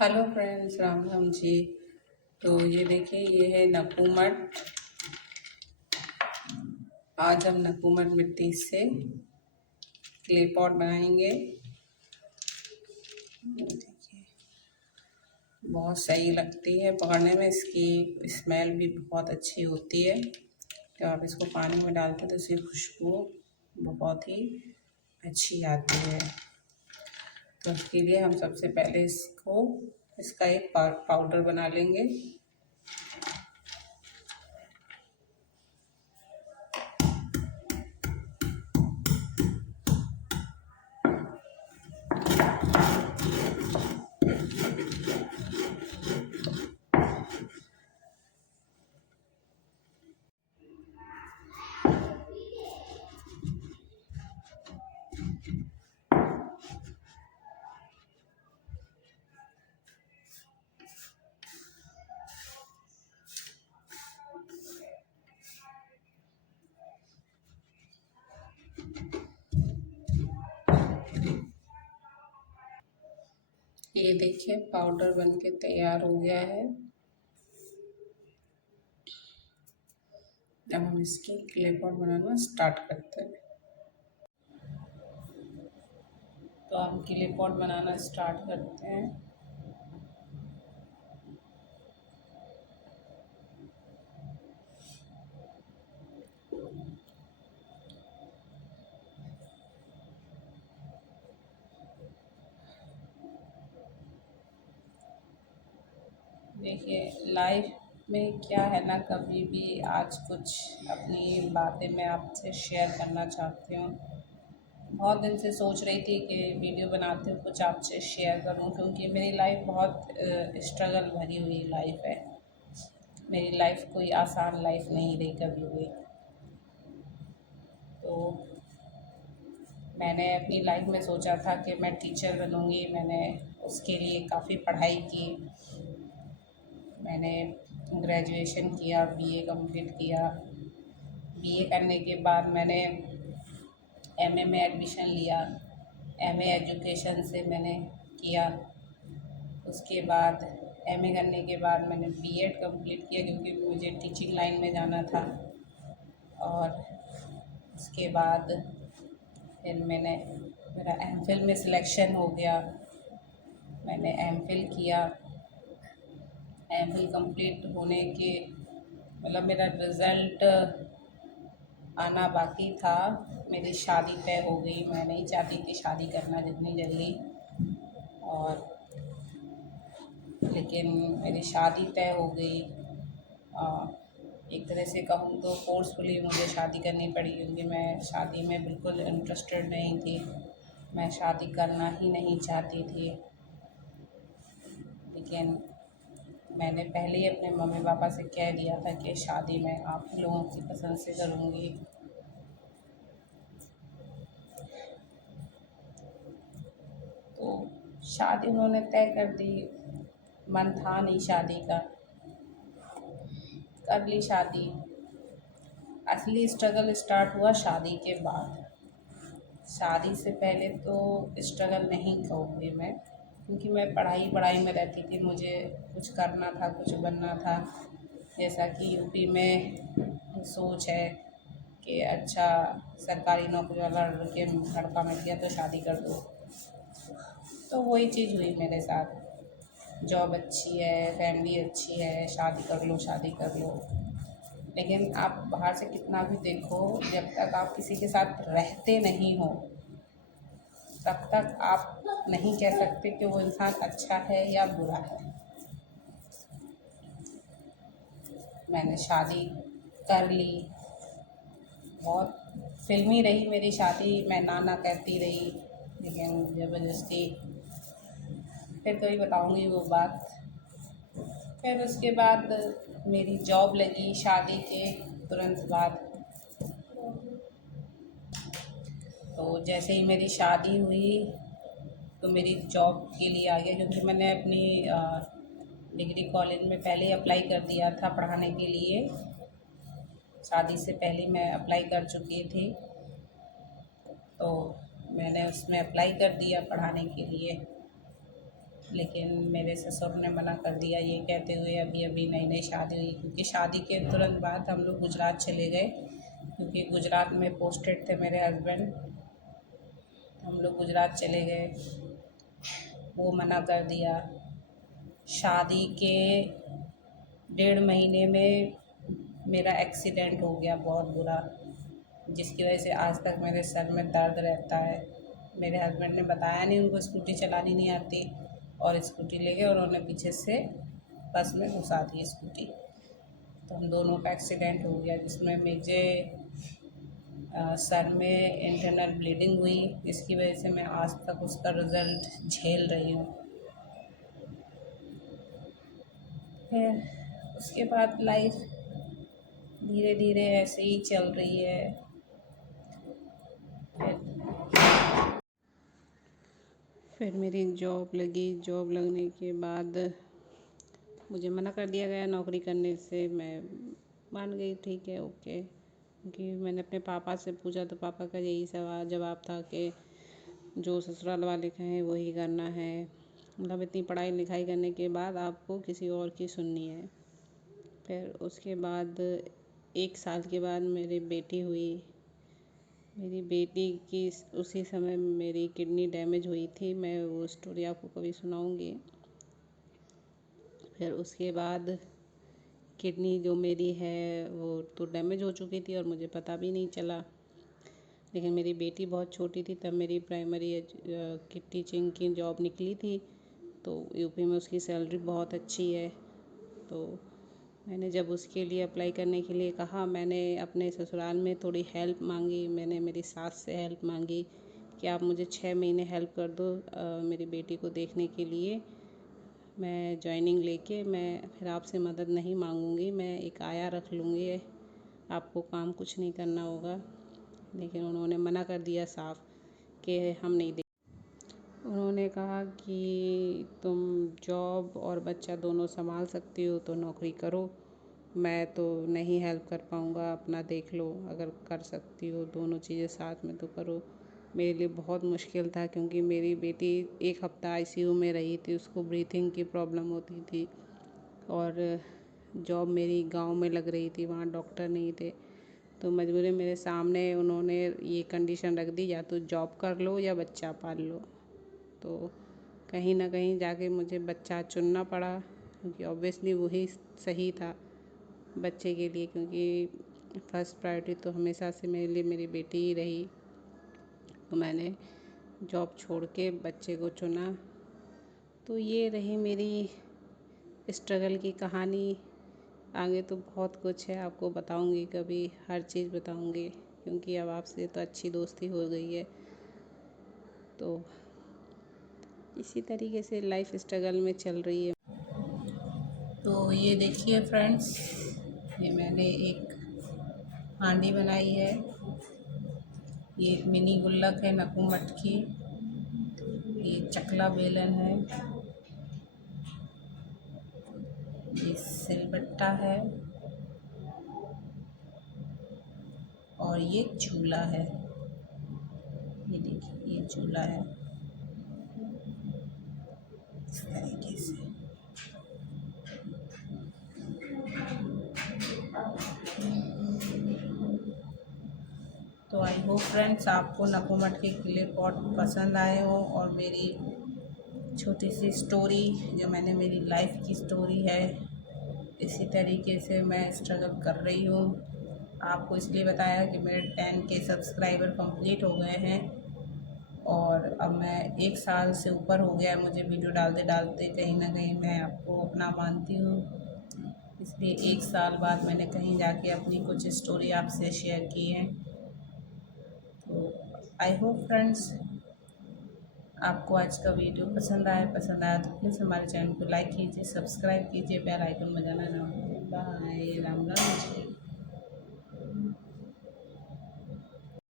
Hello friends, Ram Ram ji. तो ये देखिए, ये है नकुमट। आज हम नकुमट मिट्टी से क्ले पॉट बनाएंगे। देखिए, बहुत सही लगती है पकड़ने में, इसकी स्मेल भी बहुत अच्छी होती है। जब आप इसको पानी में डालते हैं तो इसकी खुशबू बहुत ही अच्छी आती है। तो उसके लिए हम सबसे पहले इसका एक पाउडर बना लेंगे। ये देखिए, पाउडर बनके तैयार हो गया है। अब हम इसकी क्ले पॉट बनाना स्टार्ट करते हैं। तो हम क्ले पॉट बनाना स्टार्ट करते हैं। देखिए, लाइफ में क्या है ना, कभी भी आज कुछ अपनी बातें मैं आपसे शेयर करना चाहती हूँ। बहुत दिन से सोच रही थी कि वीडियो बनाते हुए कुछ आपसे शेयर करूँ, क्योंकि मेरी लाइफ बहुत स्ट्रगल भरी हुई लाइफ है। मेरी लाइफ कोई आसान लाइफ नहीं रही कभी भी। तो मैंने अपनी लाइफ में सोचा था कि मैं टीचर बनूँगी। मैंने उसके लिए काफ़ी पढ़ाई की। मैंने ग्रेजुएशन किया, बीए कंप्लीट किया। बीए करने के बाद मैंने एमए में एडमिशन लिया। एमए एजुकेशन से मैंने किया। उसके बाद एमए करने के बाद मैंने बीएड कंप्लीट किया, क्योंकि मुझे टीचिंग लाइन में जाना था। और उसके बाद फिर मेरा एमफिल में सिलेक्शन हो गया। मैंने एमफिल किया। एमफिल कंप्लीट होने के मतलब मेरा रिज़ल्ट आना बाकी था। मेरी शादी तय हो गई। मैं नहीं चाहती थी शादी करना जितनी जल्दी, और लेकिन मेरी शादी तय हो गई। एक तरह से कहूँ तो फ़ोर्सफुली मुझे शादी करनी पड़ी, क्योंकि मैं शादी में बिल्कुल इंटरेस्टेड नहीं थी। मैं शादी करना ही नहीं चाहती थी। लेकिन मैंने पहले ही अपने मम्मी पापा से कह दिया था कि शादी मैं आप लोगों की पसंद से करूँगी। तो शादी उन्होंने तय कर दी। मन था नहीं शादी का, कर ली शादी। असली स्ट्रगल स्टार्ट हुआ शादी के बाद। शादी से पहले तो स्ट्रगल नहीं कहूँगी मैं, क्योंकि मैं पढ़ाई पढ़ाई में रहती थी। मुझे कुछ करना था, कुछ बनना था। जैसा कि यूपी में सोच है कि अच्छा, सरकारी नौकरी वाला लड़का मिल गया तो शादी कर दो। तो वही चीज़ हुई मेरे साथ। जॉब अच्छी है, फैमिली अच्छी है, शादी कर लो, शादी कर लो। लेकिन आप बाहर से कितना भी देखो, जब तक आप किसी के साथ रहते नहीं हो तब तक आप नहीं कह सकते कि वो इंसान अच्छा है या बुरा है। मैंने शादी कर ली। बहुत फिल्मी रही मेरी शादी। मैं ना कहती रही, लेकिन ज़बरदस्ती। फिर कभी बताऊँगी वो बात। फिर उसके बाद मेरी जॉब लगी शादी के तुरंत बाद। तो जैसे ही मेरी शादी हुई तो मेरी जॉब के लिए आ गया, क्योंकि मैंने अपनी डिग्री कॉलेज में पहले ही अप्लाई कर दिया था पढ़ाने के लिए। शादी से पहले मैं अप्लाई कर चुकी थी, तो मैंने उसमें अप्लाई कर दिया पढ़ाने के लिए। लेकिन मेरे ससुर ने मना कर दिया, ये कहते हुए अभी अभी नई नई शादी हुई, क्योंकि शादी के तुरंत बाद हम लोग गुजरात चले गए, क्योंकि गुजरात में पोस्टेड थे मेरे हस्बैंड। हम लोग गुजरात चले गए, वो मना कर दिया। शादी के 1.5 महीने में मेरा एक्सीडेंट हो गया बहुत बुरा, जिसकी वजह से आज तक मेरे सर में दर्द रहता है। मेरे हस्बैंड ने बताया नहीं, उनको स्कूटी चलानी नहीं आती, और स्कूटी ले गए और उन्होंने पीछे से बस में घुसा दी स्कूटी। तो हम दोनों का एक्सीडेंट हो गया, जिसमें मुझे सर में इंटरनल ब्लीडिंग हुई, जिसकी वजह से मैं आज तक उसका रिज़ल्ट झेल रही हूँ। फिर उसके बाद लाइफ धीरे धीरे ऐसे ही चल रही है। फिर मेरी जॉब लगी। जॉब लगने के बाद मुझे मना कर दिया गया नौकरी करने से। मैं मान गई, ठीक है, ओके, क्योंकि मैंने अपने पापा से पूछा तो पापा का यही जवाब था कि जो ससुराल वाले कहें वही करना है। मतलब इतनी पढ़ाई लिखाई करने के बाद आपको किसी और की सुननी है। फिर उसके बाद 1 साल के बाद मेरी बेटी हुई। मेरी बेटी की उसी समय मेरी किडनी डैमेज हुई थी। मैं वो स्टोरी आपको कभी सुनाऊंगी। फिर उसके बाद किडनी जो मेरी है वो तो डैमेज हो चुकी थी और मुझे पता भी नहीं चला। लेकिन मेरी बेटी बहुत छोटी थी, तब मेरी प्राइमरी की टीचिंग की जॉब निकली थी, तो यूपी में उसकी सैलरी बहुत अच्छी है। तो मैंने जब उसके लिए अप्लाई करने के लिए कहा, मैंने अपने ससुराल में थोड़ी हेल्प मांगी। मैंने मेरी सास से हेल्प मांगी कि आप मुझे 6 महीने हेल्प कर दो मेरी बेटी को देखने के लिए। मैं जॉइनिंग लेके मैं फिर आपसे मदद नहीं मांगूंगी, मैं एक आया रख लूँगी, आपको काम कुछ नहीं करना होगा। लेकिन उन्होंने मना कर दिया साफ कि हम नहीं दे। उन्होंने कहा कि तुम जॉब और बच्चा दोनों संभाल सकती हो तो नौकरी करो, मैं तो नहीं हेल्प कर पाऊँगा, अपना देख लो, अगर कर सकती हो दोनों चीज़ें साथ में तो करो। मेरे लिए बहुत मुश्किल था, क्योंकि मेरी बेटी 1 हफ़्ता आईसीयू में रही थी, उसको ब्रीथिंग की प्रॉब्लम होती थी, और जॉब मेरी गांव में लग रही थी, वहाँ डॉक्टर नहीं थे। तो मजबूरी मेरे सामने उन्होंने ये कंडीशन रख दी, या तो जॉब कर लो या बच्चा पाल लो। तो कहीं ना कहीं जाके मुझे बच्चा चुनना पड़ा, क्योंकि ऑब्वियसली वही सही था बच्चे के लिए, क्योंकि फर्स्ट प्रायोरिटी तो हमेशा से मेरे लिए मेरी बेटी ही रही। तो मैंने जॉब छोड़ के बच्चे को चुना। तो ये रही मेरी स्ट्रगल की कहानी। आगे तो बहुत कुछ है, आपको बताऊंगी, कभी हर चीज़ बताऊंगी, क्योंकि अब आपसे तो अच्छी दोस्ती हो गई है। तो इसी तरीके से लाइफ स्ट्रगल में चल रही है। तो ये देखिए फ्रेंड्स, ये मैंने एक हांडी बनाई है। ये एक मिनी गुल्लक है नकू मटकी। ये चकला बेलन है। ये सिलबट्टा है, और ये चूल्हा है। ये देखिए, ये चूल्हा है इस तरीके से। तो आई होप फ्रेंड्स आपको नकू मटकी क्ले पॉट पसंद आए हो, और मेरी छोटी सी स्टोरी जो मैंने मेरी लाइफ की स्टोरी है, इसी तरीके से मैं स्ट्रगल कर रही हूँ। आपको इसलिए बताया कि मेरे 10K सब्सक्राइबर कंप्लीट हो गए हैं, और अब मैं 1 साल से ऊपर हो गया है मुझे वीडियो डालते डालते। कहीं ना कहीं मैं आपको अपना मानती हूँ, इसलिए 1 साल बाद मैंने कहीं जाके अपनी कुछ स्टोरी आपसे शेयर की है। तो आई होप फ्रेंड्स आपको आज का वीडियो पसंद आया तो प्लीज़ हमारे चैनल को लाइक कीजिए, सब्सक्राइब कीजिए, बेल आइकन बजाना ना भूलिए। बाय, राम राम जी।